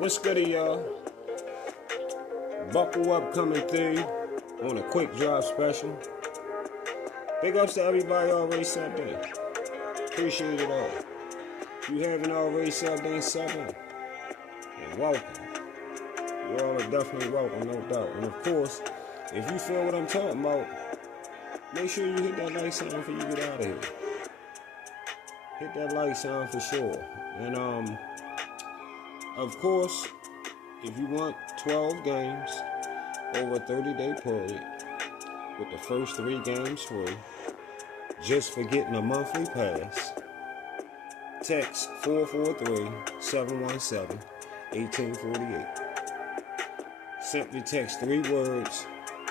What's good, y'all? Buckle up coming through on a quick drive special. Big ups to everybody already subbed in. Appreciate it all. If you haven't already subbed in, sub in. And welcome. You all are definitely welcome, no doubt. And of course, if you feel what I'm talking about, make sure you hit that like sign before you get out of here. Hit that like sign for sure. And of course, if you want 12 games over a 30-day period with the first 3 games free, just for getting a monthly pass, text 443-717-1848. Simply text 3 words,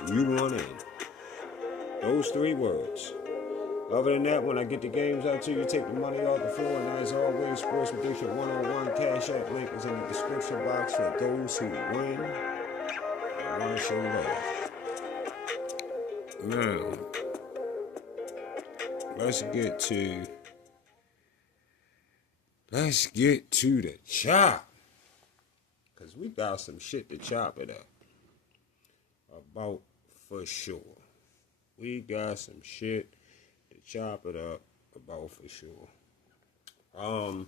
you want in. Those 3 words. Other than that, when I get the games out to you, take the money off the floor. And as always, Sports Prediction 101 Cash App link is in the description box for those who win and want to show love. Now, let's get to the chop. Because we got some shit to chop it up about for sure. We got some shit to chop it up about for sure. Of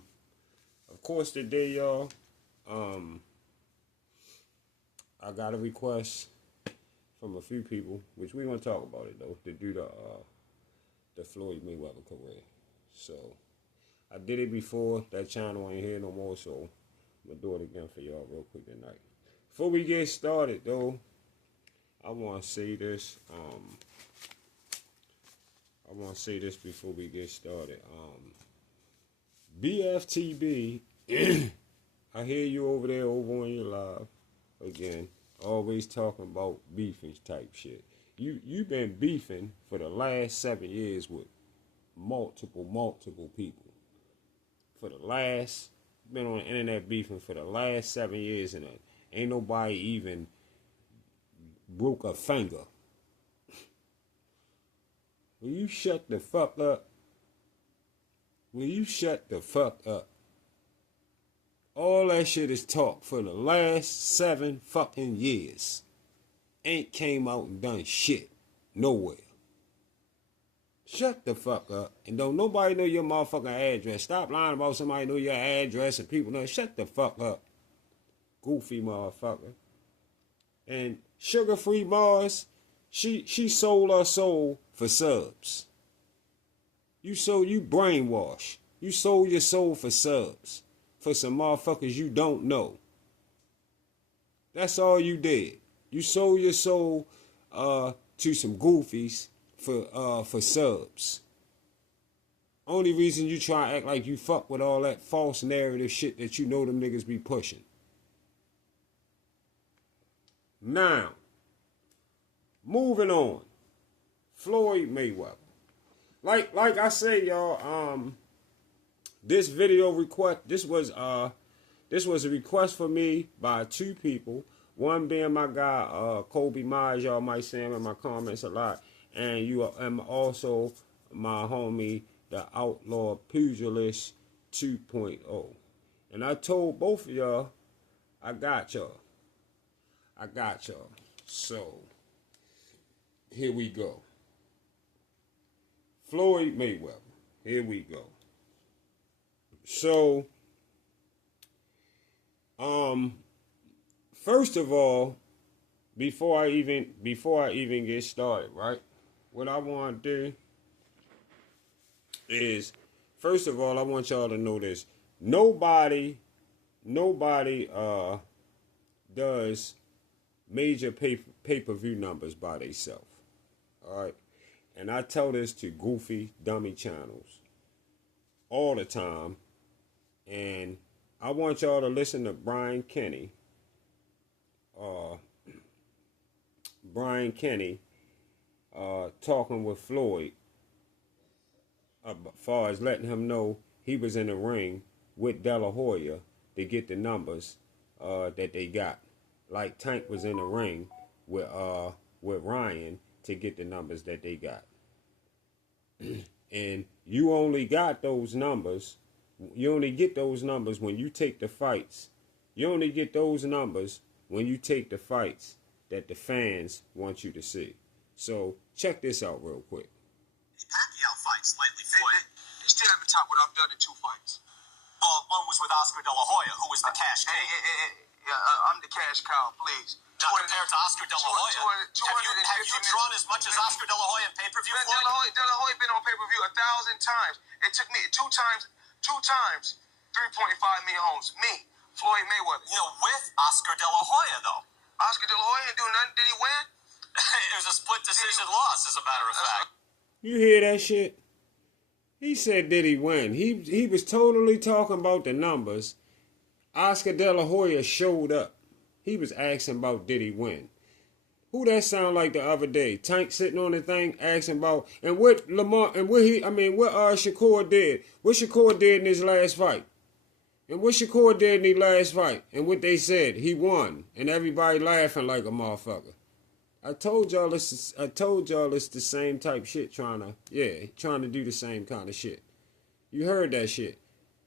course today, y'all, I got a request from a few people, which we're gonna talk about it though, to do the Floyd Mayweather career. So I did it before, that channel ain't here no more, so I'm gonna do it again for y'all real quick tonight. Before we get started though, I wanna say this. I want to say this before we get started. BFTB, I hear you over there over on your live again, always talking about beefing type shit. You've been beefing for the last 7 years with multiple people. Been on the internet beefing for the last 7 years, and ain't nobody even broke a finger. Will you shut the fuck up? Will you shut the fuck up? All that shit is talk for the last 7 fucking years. Ain't came out and done shit. Nowhere. Shut the fuck up. And don't nobody know your motherfucking address. Stop lying about somebody know your address and people know. Shut the fuck up. Goofy motherfucker. And SugarFree Mars, she sold her soul for subs. You brainwashed. You sold your soul for subs. For some motherfuckers you don't know. That's all you did. You sold your soul to some goofies for subs. Only reason you try to act like you fuck with all that false narrative shit that you know them niggas be pushing. Now, moving on. Floyd Mayweather. Like I say, y'all, this video request, this was a request for me by 2 people. One being my guy, Kobe Mize, y'all might see him in my comments a lot. And also my homie, the Outlaw Pugilist 2.0. And I told both of y'all, I got y'all. So, here we go. Floyd Mayweather. Here we go. So, first of all, before I even get started, right? What I want to do is, first of all, I want y'all to know this. Nobody does major pay-per-view numbers by themselves. All right? And I tell this to goofy, dummy channels all the time. And I want y'all to listen to Brian Kenny. Talking with Floyd as far as letting him know he was in the ring with De La Hoya to get the numbers that they got. Like Tank was in the ring with Ryan to get the numbers that they got. And you only got those numbers. You only get those numbers when you take the fights You only get those numbers when you take the fights that the fans want you to see. So check this out real quick. Pacquiao fights lately, Floyd. They still haven't topped what I've done in 2 fights. Well, one was with Oscar De La Hoya, who was the cash cow. I'm the cash cow, please. Not compared to Oscar De La Hoya. Have you drawn as much as Oscar De La Hoya in pay-per-view, Floyd? De La Hoya been on pay-per-view 1,000 times. It took me two times, 3.5 million homes. Me, Floyd Mayweather. You know, with Oscar De La Hoya, though. Oscar De La Hoya didn't do nothing. Did he win? It was a split decision loss, as a matter of fact. You hear that shit? He said, did he win? He was totally talking about the numbers. Oscar De La Hoya showed up. He was asking about, did he win? Who that sound like the other day? Tank sitting on the thing asking about, and what Lamar, and what Shakur did. What Shakur did in his last fight. And what Shakur did in his last fight. And what they said, he won. And everybody laughing like a motherfucker. I told y'all it's the same type shit trying to do the same kind of shit. You heard that shit.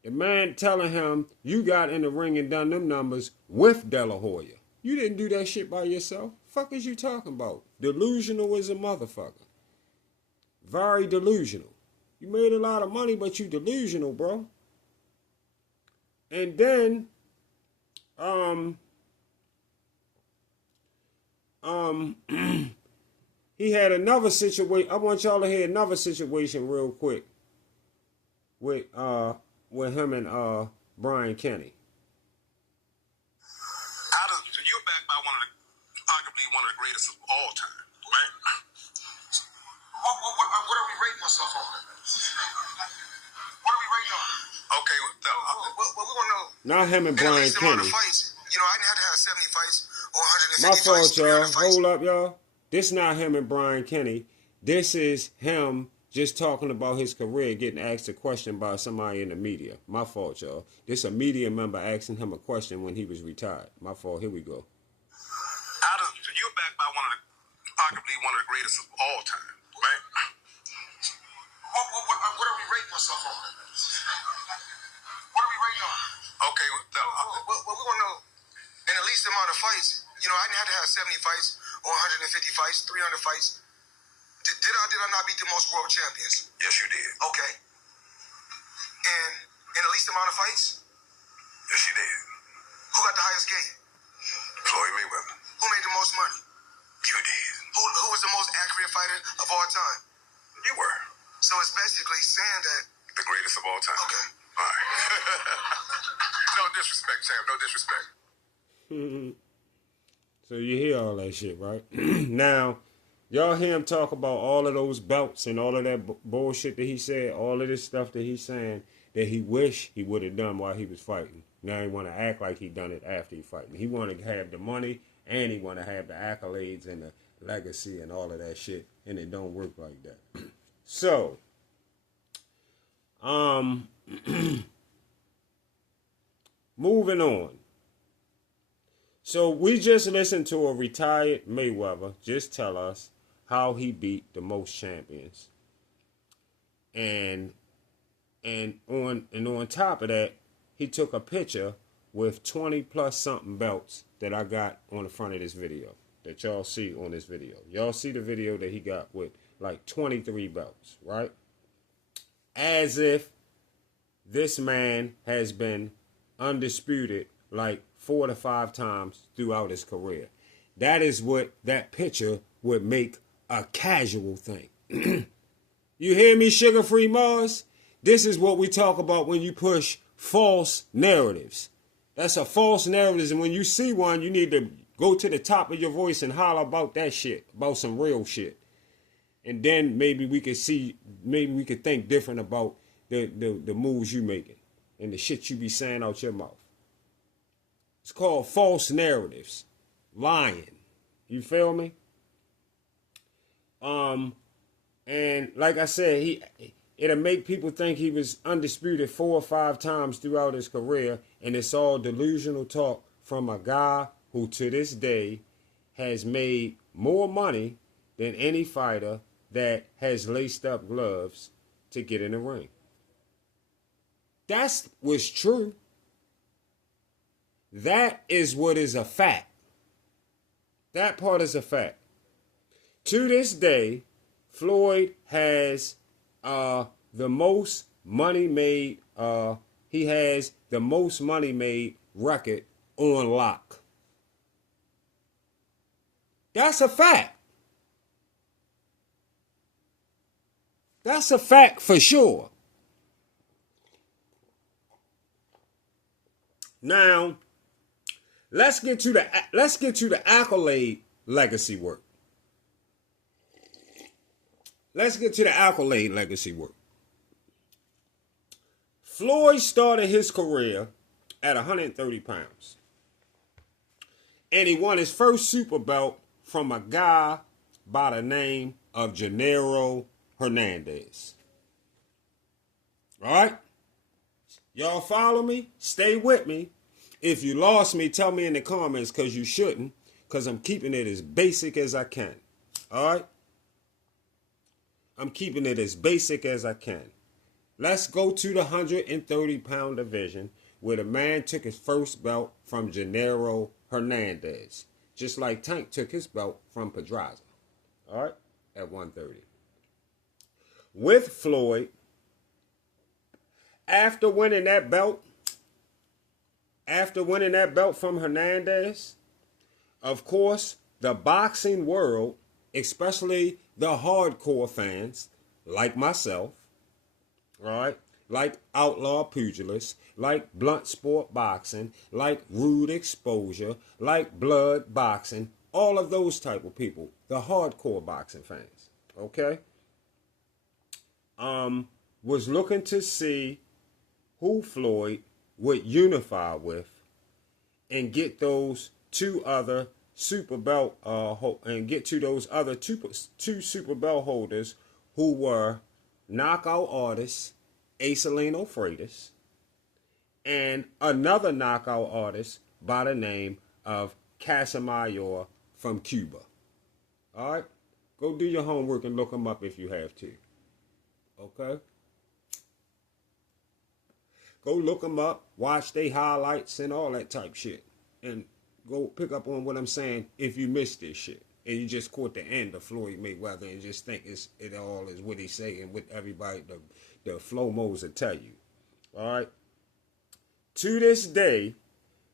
The man telling him you got in the ring and done them numbers with De La Hoya. You didn't do that shit by yourself. Fuck is you talking about? Delusional as a motherfucker. Very delusional. You made a lot of money, but you delusional, bro. And then, he had another situation. I want y'all to hear another situation real quick with him and Brian Kenny. So you're backed by arguably one of the greatest of all time, right? What are we rating ourselves on? What are we rating on? Okay, well, we want to know. Not him and Brian Kenny. Fights. You know, I didn't have to have 70 fights or 150 My fault, fights. y'all. Hold up, y'all. This not him and Brian Kenny. This is him just talking about his career, getting asked a question by somebody in the media. My fault, y'all. This a media member asking him a question when he was retired. My fault. Here we go. So you're backed by arguably one of the greatest of all time, right? What are we rating ourselves on? What are we rating on? Okay, well, we want to know, in the least amount of fights, you know, I didn't have to have 70 fights or 150 fights, 300 fights. Did I not beat the most world champions? Yes, you did. Okay. And in the least amount of fights? Yes, you did. Who got the highest gate? Floyd Mayweather. Who made the most money? You did. Who was the most accurate fighter of all time? You were. So it's basically saying that... The greatest of all time. Okay. All right. No disrespect, Sam. No disrespect. So you hear all that shit, right? Now, y'all hear him talk about all of those belts and all of that bullshit that he said, all of this stuff that he's saying that he wish he would have done while he was fighting. Now he want to act like he done it after he fighting. He want to have the money and he want to have the accolades and the legacy and all of that shit, and it don't work like that. So, moving on. So we just listened to a retired Mayweather just tell us how he beat the most champions. And on top of that, he took a picture with 20 plus something belts that I got on the front of this video that y'all see on this video. Y'all see the video that he got with like 23 belts, right? As if this man has been undisputed like 4 to 5 times throughout his career. That is what that picture would make a casual thing. You hear me, SugarFree Mars? This is what we talk about when you push false narratives. That's a false narrative, and when you see one, you need to go to the top of your voice and holler about that shit, about some real shit. And then maybe we could think different about the moves you making and the shit you be saying out your mouth. It's called false narratives. Lying. You feel me? And like I said, it'll make people think he was undisputed 4 or 5 times throughout his career, and it's all delusional talk from a guy who to this day has made more money than any fighter that has laced up gloves to get in the ring. That's what's true. That is what is a fact. That part is a fact. To this day, Floyd has the most money made. He has the most money made record on lock. That's a fact. That's a fact for sure. Now, let's get to the accolade legacy work. Let's get to the accolade legacy work. Floyd started his career at 130 pounds. And he won his first super belt from a guy by the name of Gennaro Hernandez. All right? Y'all follow me? Stay with me. If you lost me, tell me in the comments, because you shouldn't, because I'm keeping it as basic as I can. All right? I'm keeping it as basic as I can. Let's go to the 130-pound division, where the man took his first belt from Gennaro Hernandez, just like Tank took his belt from Pedraza. All right? At 130. With Floyd, after winning that belt from Hernandez, of course, the boxing world, especially the hardcore fans like myself, right, like outlaw pugilists, like blunt sport boxing, like rude exposure, like blood boxing, all of those type of people, the hardcore boxing fans, okay, was looking to see who Floyd would unify with and get those two other super belt and get to those other two super belt holders who were knockout artists Acelino Freitas and another knockout artist by the name of Casamayor from Cuba. All right, go do your homework and look them up if you have to. Okay, go look them up, watch their highlights and all that type shit, and go pick up on what I'm saying if you missed this shit and you just caught the end of Floyd Mayweather and just think it all is what he say and what everybody, the flow-mos will tell you. All right? To this day,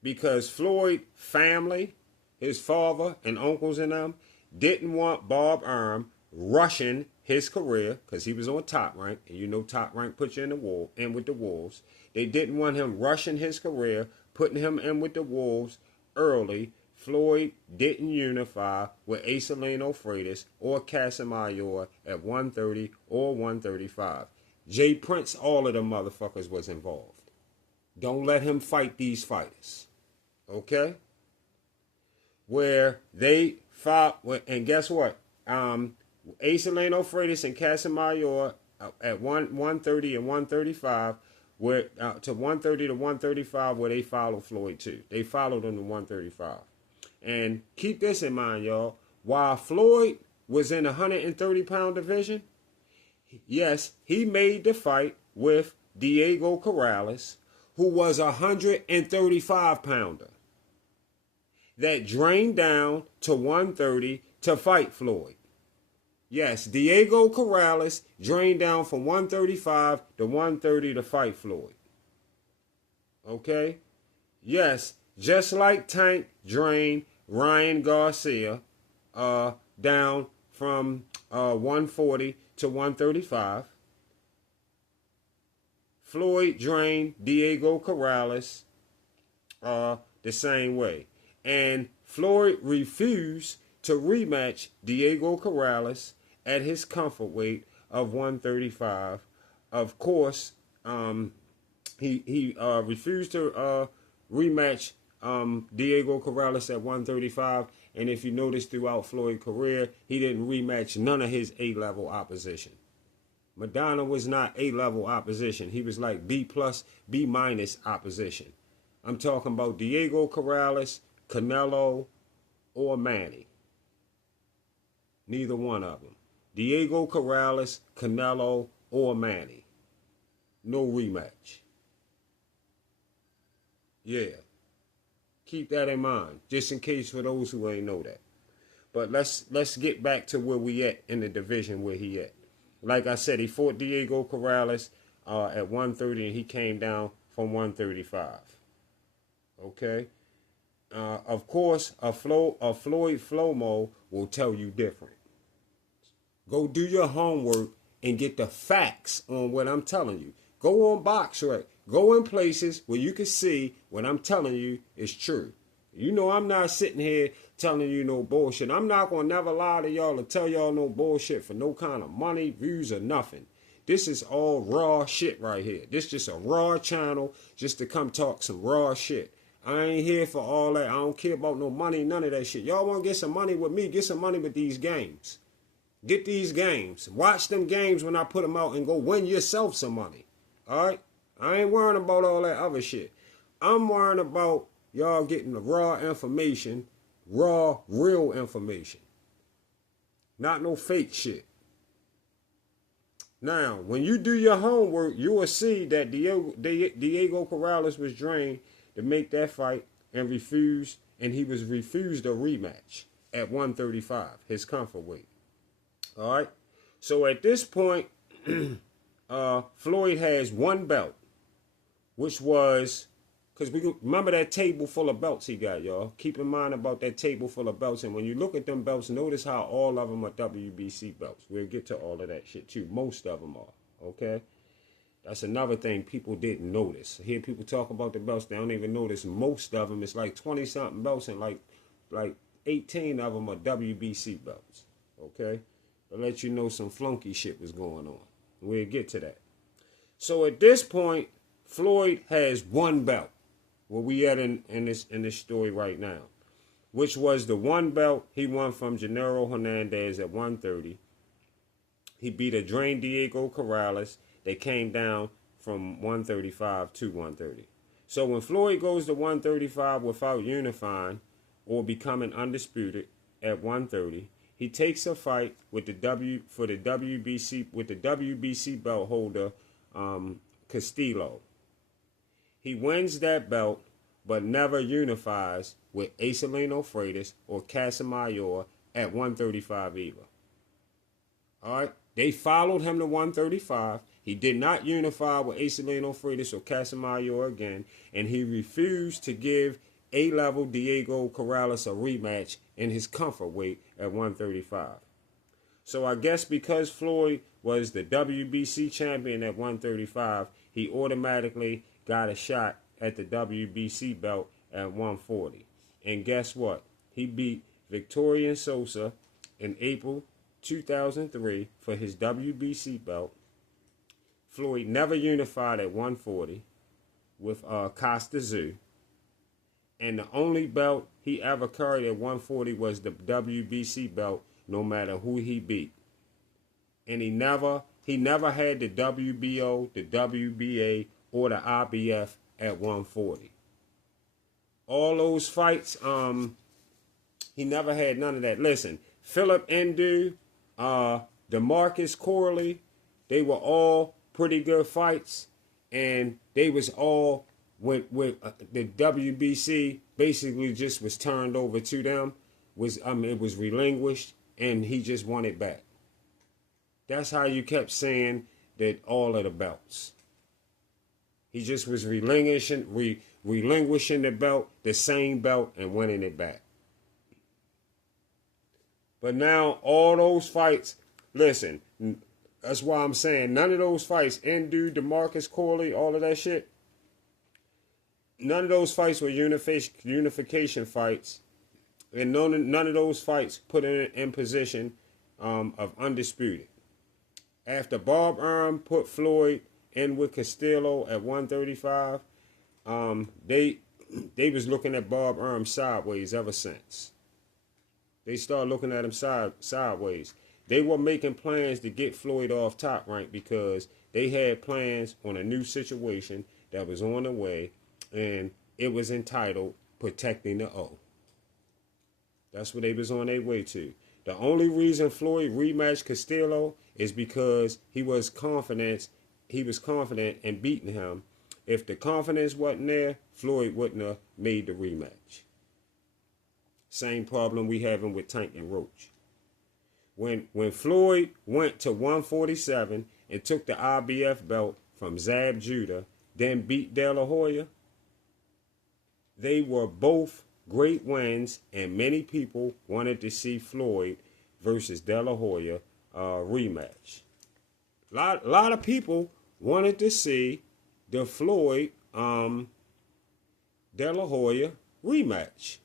because Floyd family, his father and uncles and them, didn't want Bob Arum rushing his career because he was on Top Rank, and you know Top Rank put you in with the Wolves. They didn't want him rushing his career, putting him in with the Wolves early. Floyd didn't unify with Acelino Freitas or Casamayor at 130 or 135. Jay Prince, all of them motherfuckers was involved. Don't let him fight these fighters. Okay? Where they fought, and guess what? Acelino Freitas and Casamayor at 130 and 135, where to 130 to 135, where they followed Floyd too. They followed him to 135. And keep this in mind, y'all. While Floyd was in the 130-pound division, yes, he made the fight with Diego Corrales, who was a 135-pounder that drained down to 130 to fight Floyd. Yes, Diego Corrales drained down from 135 to 130 to fight Floyd. Okay? Yes, just like Tank drained Ryan Garcia down from 140 to 135. Floyd drained Diego Corrales the same way. And Floyd refused to rematch Diego Corrales at his comfort weight of 135. Of course, he refused to rematch Diego Corrales at 135. And if you notice throughout Floyd's career, he didn't rematch none of his A-level opposition. Madonna was not A-level opposition. He was like B+, B- opposition. I'm talking about Diego Corrales, Canelo, or Manny. Neither one of them. Diego Corrales, Canelo, or Manny. No rematch. Yeah. Keep that in mind, just in case for those who ain't know that. But let's get back to where we at in the division where he at. Like I said, he fought Diego Corrales at 130, and he came down from 135. Okay. Of course, a Floyd Flomo will tell you different. Go do your homework and get the facts on what I'm telling you. Go on BoxRec. Go in places where you can see what I'm telling you is true. You know I'm not sitting here telling you no bullshit. I'm not going to never lie to y'all or tell y'all no bullshit for no kind of money, views, or nothing. This is all raw shit right here. This just a raw channel just to come talk some raw shit. I ain't here for all that. I don't care about no money, none of that shit. Y'all want to get some money with me? Get some money with these games. Get these games. Watch them games when I put them out and go win yourself some money. All right? I ain't worrying about all that other shit. I'm worrying about y'all getting the raw information, raw, real information. Not no fake shit. Now, when you do your homework, you will see that Diego Corrales was drained to make that fight and he was refused a rematch at 135, his comfort weight. All right. So at this point, Floyd has one belt, which was, because we remember that table full of belts he got, y'all. Keep in mind about that table full of belts. And when you look at them belts, notice how all of them are WBC belts. We'll get to all of that shit too. Most of them are. Okay. That's another thing people didn't notice. I hear people talk about the belts. They don't even notice most of them. It's like 20-something belts and like 18 of them are WBC belts. Okay? To let you know some flunky shit was going on. We'll get to that. So at this point, Floyd has one belt. Where we at in this story right now. Which was the one belt he won from Gennaro Hernandez at 130. He beat a drained Diego Corrales. They came down from 135 to 130. So when Floyd goes to 135 without unifying or becoming undisputed at 130, he takes a fight with the WBC belt holder Castillo. He wins that belt, but never unifies with Acelino Freitas or Casamayor at 135 either. All right. They followed him to 135. He did not unify with Acelino Freitas or Casamayor again, and he refused to give A-level Diego Corrales a rematch in his comfort weight at 135. So I guess because Floyd was the WBC champion at 135, he automatically got a shot at the WBC belt at 140. And guess what? He beat Victorian Sosa in April 2003 for his WBC belt. Floyd never unified at 140 with Costa Zoo. And the only belt he ever carried at 140 was the WBC belt, no matter who he beat. And he never had the WBO, the WBA, or the IBF at 140. All those fights, he never had none of that. Listen, Philip Ndu, DeMarcus Corley, they were all pretty good fights, and they was all with the WBC basically just was turned over to them. It was relinquished, and he just won it back. That's how you kept saying that all of the belts. He just was relinquishing the belt, the same belt, and winning it back. But now all those fights, listen, that's why I'm saying none of those fights, Ndu, DeMarcus Corley, all of that shit, none of those fights were unification fights, and none of those fights put in position of undisputed. After Bob Arum put Floyd in with Castillo at 135, they was looking at Bob Arum sideways ever since. They started looking at him sideways. They were making plans to get Floyd off Top Rank because they had plans on a new situation that was on the way, and it was entitled Protecting the O. That's what they was on their way to. The only reason Floyd rematched Castillo is because he was confident in beating him, If the confidence wasn't there, Floyd wouldn't have made the rematch. Same problem we having with Tank and Roach. When Floyd went to 147 and took the IBF belt from Zab Judah, then beat De La Hoya, they were both great wins, and many people wanted to see Floyd versus De La Hoya rematch. Lot of people wanted to see the Floyd De La Hoya rematch.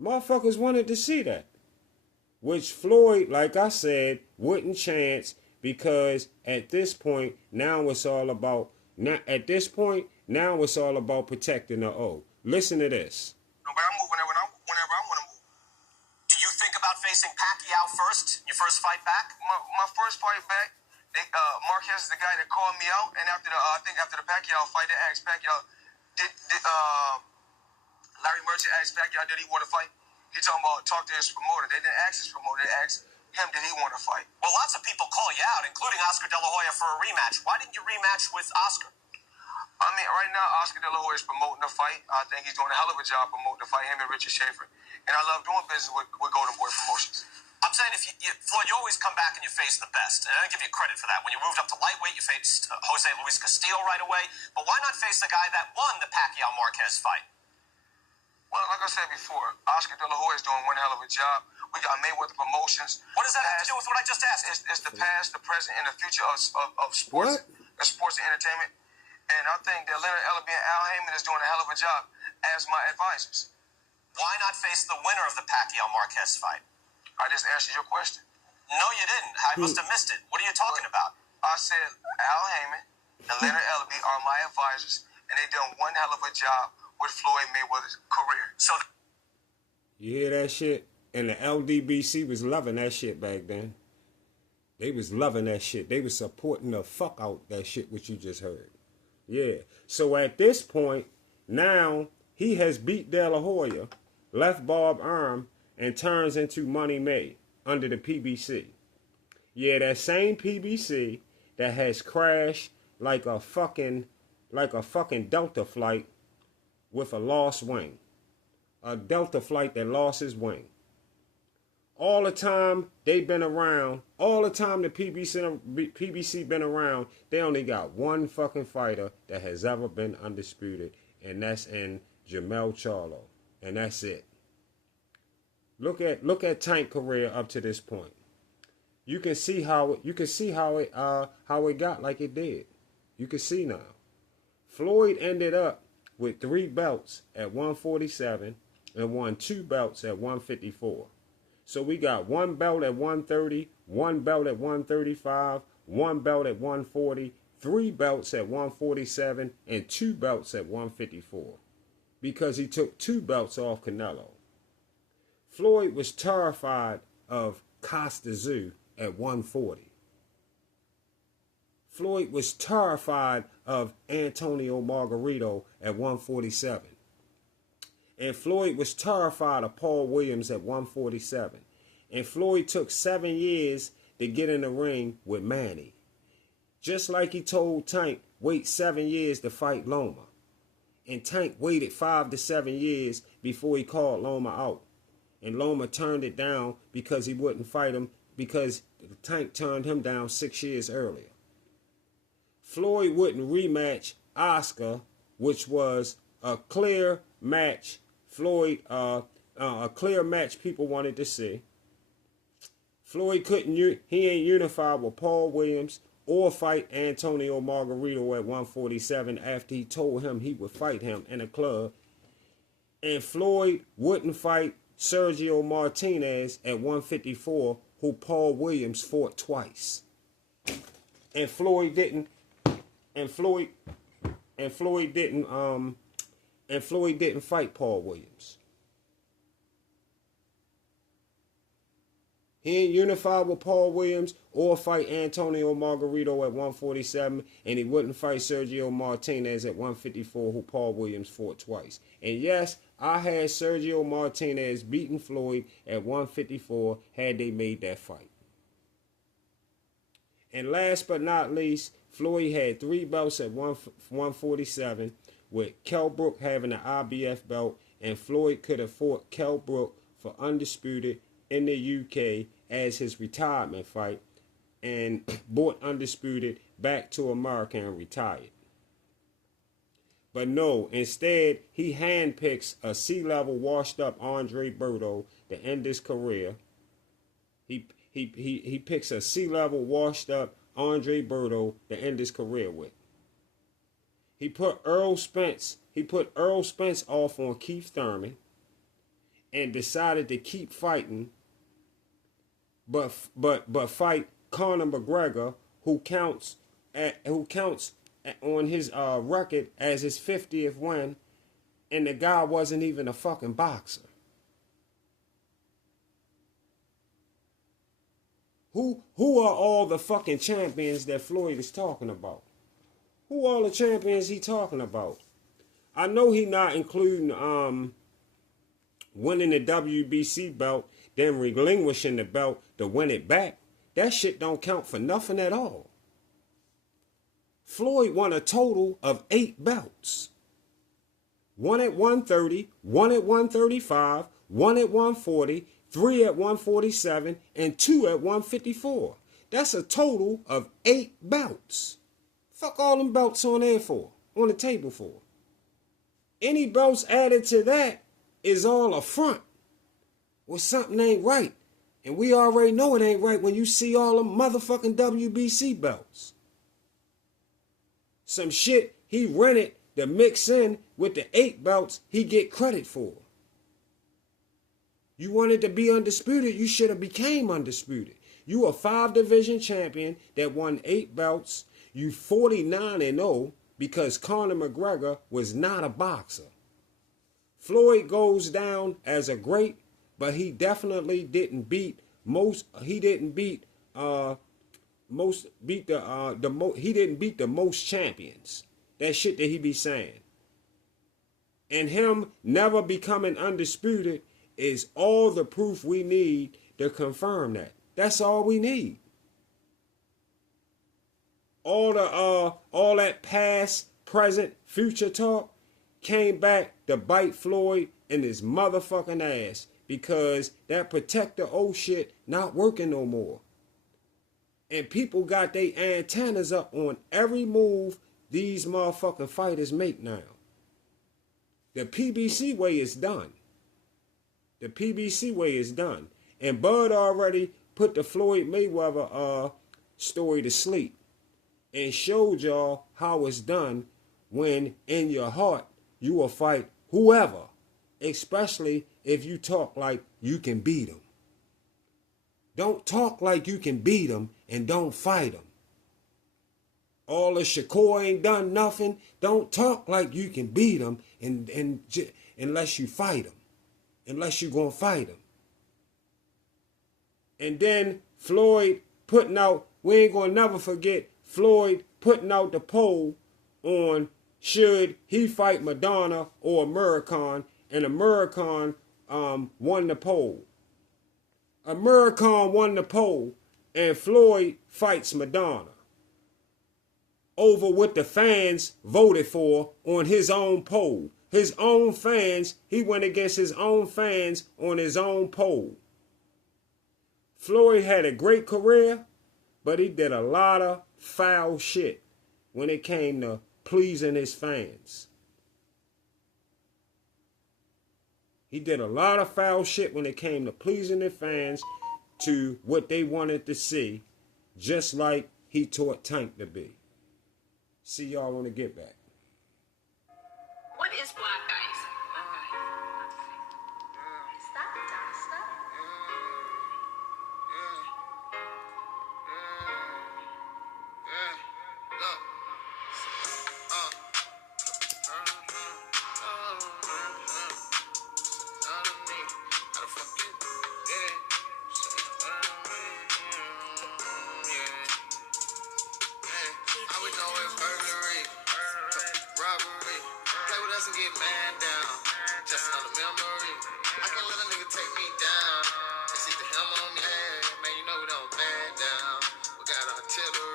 Motherfuckers wanted to see that. Which Floyd, like I said, wouldn't chance, because at this point, now it's all about protecting the O. Listen to this. No, but I move whenever I want to move. Do you think about facing Pacquiao first? Your first fight back? My first fight back, Marquez is the guy that called me out, and after the Pacquiao fight, they asked Pacquiao, did Larry Merchant asked Pacquiao, did he want to fight? He talking about talk to his promoter. They didn't ask his promoter. They asked him, did he want to fight? Well, lots of people call you out, including Oscar De La Hoya, for a rematch. Why didn't you rematch with Oscar? I mean, right now, Oscar De La Hoya is promoting the fight. I think he's doing a hell of a job promoting the fight, him and Richard Schaefer. And I love doing business with Golden Boy Promotions. I'm saying, Floyd, you always come back and you face the best. And I give you credit for that. When you moved up to lightweight, you faced Jose Luis Castillo right away. But why not face the guy that won the Pacquiao-Marquez fight? Well, like I said before, Oscar De La Hoya is doing one hell of a job. We got Mayweather Promotions. What does that have to do with what I just asked? It's the past, the present, and the future of sports, sports and entertainment. And I think that Leonard Ellaby and Al Heyman is doing a hell of a job as my advisors. Why not face the winner of the Pacquiao-Marquez fight? I just answered your question. No, you didn't. I must have missed it. What are you talking about? I said Al Heyman and Leonard Ellaby are my advisors, and they done one hell of a job with Floyd Mayweather's career. So you hear that shit? And the LDBC was loving that shit back then. They was loving that shit. They was supporting the fuck out that shit which you just heard. Yeah. So at this point, now he has beat De La Hoya, left Bob Arum, and turns into Money May under the PBC. Yeah, that same PBC that has crashed like a fucking Delta flight with a lost wing. A Delta flight that lost his wing. All the time they've been around, all the time the PBC been around, they only got one fucking fighter that has ever been undisputed, and that's in Jermell Charlo. And that's it. Look at Tank Carreer up to this point. You can see how it got like it did. You can see now. Floyd ended up with 3 belts at 147 and won 2 belts at 154. So we got 1 belt at 130, 1 belt at 135, 1 belt at 140, 3 belts at 147, and 2 belts at 154. Because he took 2 belts off Canelo. Floyd was terrified of Costa Zoo at 140. Floyd was terrified of Antonio Margarito at 147. And Floyd was terrified of Paul Williams at 147. And Floyd took 7 years to get in the ring with Manny. Just like he told Tank, wait 7 years to fight Loma. And Tank waited 5 to 7 years before he called Loma out. And Loma turned it down because he wouldn't fight him, because Tank turned him down 6 years earlier. Floyd wouldn't rematch Oscar, which was a clear match. A clear match people wanted to see. Floyd he ain't unified with Paul Williams or fight Antonio Margarito at 147 after he told him he would fight him in a club. And Floyd wouldn't fight Sergio Martinez at 154, who Paul Williams fought twice. And Floyd didn't fight Paul Williams. He ain't unified with Paul Williams or fight Antonio Margarito at 147, and he wouldn't fight Sergio Martinez at 154, who Paul Williams fought twice. And yes, I had Sergio Martinez beating Floyd at 154 had they made that fight. And last but not least, Floyd had 3 belts at 147, with Kell Brook having the IBF belt, and Floyd could have fought Kell Brook for Undisputed in the UK as his retirement fight, and brought Undisputed back to America and retired. But no, instead, he handpicks a C-level washed-up Andre Berto to end his career. He picks a C-level washed-up Andre Berto to end his career with. He put Earl Spence off on Keith Thurman, and decided to keep fighting, but fight Conor McGregor, who counts on his record as his 50th win, and the guy wasn't even a fucking boxer. Who are all the fucking champions that Floyd is talking about? Who are the champions he talking about? I know he not including winning the WBC belt, then relinquishing the belt to win it back. That shit don't count for nothing at all. Floyd won a total of 8 belts. 1 at 130, 1 at 135, 1 at 140, 3 at 147, and 2 at 154. That's a total of 8 belts. Fuck all them belts on there for, on the table for. Any belts added to that is all a front. Well, something ain't right. And we already know it ain't right when you see all them motherfucking WBC belts. Some shit he rented to mix in with the 8 belts he get credit for. You wanted to be undisputed, you should have became undisputed. You a 5-division champion that won 8 belts. You 49-0 because Conor McGregor was not a boxer. Floyd goes down as a great, but he definitely didn't beat most. He didn't beat the most champions. That shit that he be saying. And him never becoming undisputed is all the proof we need to confirm that. That's all we need. All that past, present, future talk came back to bite Floyd in his motherfucking ass, because that protector old shit not working no more. And people got their antennas up on every move these motherfucking fighters make now. The PBC way is done. The PBC way is done. And Bud already put the Floyd Mayweather story to sleep and showed y'all how it's done when in your heart you will fight whoever, especially if you talk like you can beat them. Don't talk like you can beat them and don't fight them. All the Shakur ain't done nothing. Don't talk like you can beat them unless you fight them. Unless you're going to fight them. And then Floyd putting out, we ain't going to never forget Floyd putting out the poll on should he fight Madonna or American, and American won the poll. American won the poll, and Floyd fights Madonna over what the fans voted for on his own poll. His own fans, he went against his own fans on his own poll. Floyd had a great career, but he did a lot of foul shit when it came to pleasing his fans. He did a lot of foul shit when it came to pleasing his fans to what they wanted to see, just like he taught Tank to be. See y'all when I get back. What is black ice? Stop. Artillery.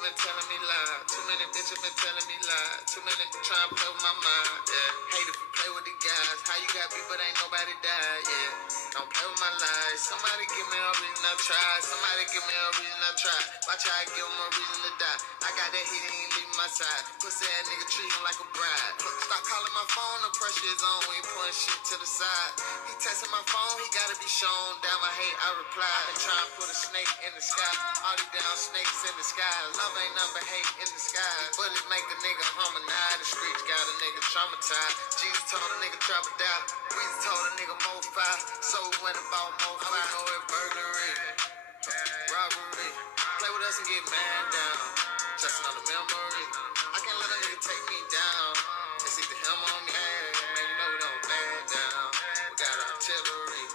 been telling me lies. Too many bitches been telling me lies. Too many trying to play with my mind. Yeah, hate if you play with the guys. How you got me, but ain't nobody died. Yeah, don't play with my lies. Somebody give me a reason to try. Somebody give me a reason to try. Watch how I give him a reason to die. I got that heat, he ain't leaving my side. Pussy ass nigga treat him like a bride. Stop calling my phone, the pressure is on. We ain't putting shit to the side. He texting my phone, he gotta be shown. Down my hate, I reply. I been trying to put a snake in the sky. All these down snakes in the sky. Love ain't nothing but hate in the sky. Bullet make a nigga harmonize. The streets got a nigga traumatized. Jesus told a nigga drop it down. Weezy told a nigga more fire. So we went about more fire. I know it burglary, robbery. Play with us and get man down. Just another memory. I can't let a nigga take me down. It's either him or me. Hey, man, you know we don't back down. We got artillery.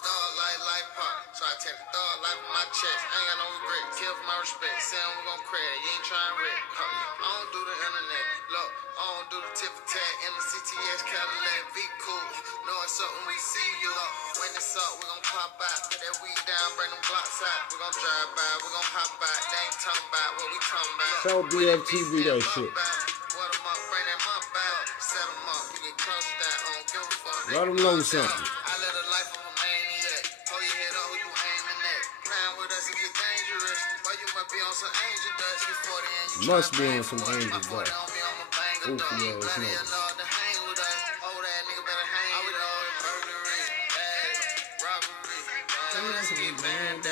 Thug life pop. So I take the thug life on my chest. I ain't got no regret. Kill for my respect. Say we gon' crash. You ain't trying to wreck. I don't do the internet. Look, I don't do the tip for tat. In the CTS Cadillac. Be cool. Know it's up when we see you. When it's up, we gon' pop out. Put that weed down, bring them blocks out. We gon' drive by, we gon' pop out. They ain't talking about what we talking about. Show BFTV that shit. What them up, bring them up out. Set them up, we get close down. I don't give a fuck. Let them know something. I live a life of a maniac. Hold your head up, who you aiming at? Playing with us, it get dangerous. But you must be on some angel dust. You 40 and you Must be on some angel dust. Goofy ass nigga. Old ass nigga better hang with all the burglary, robbery. Let me get man down.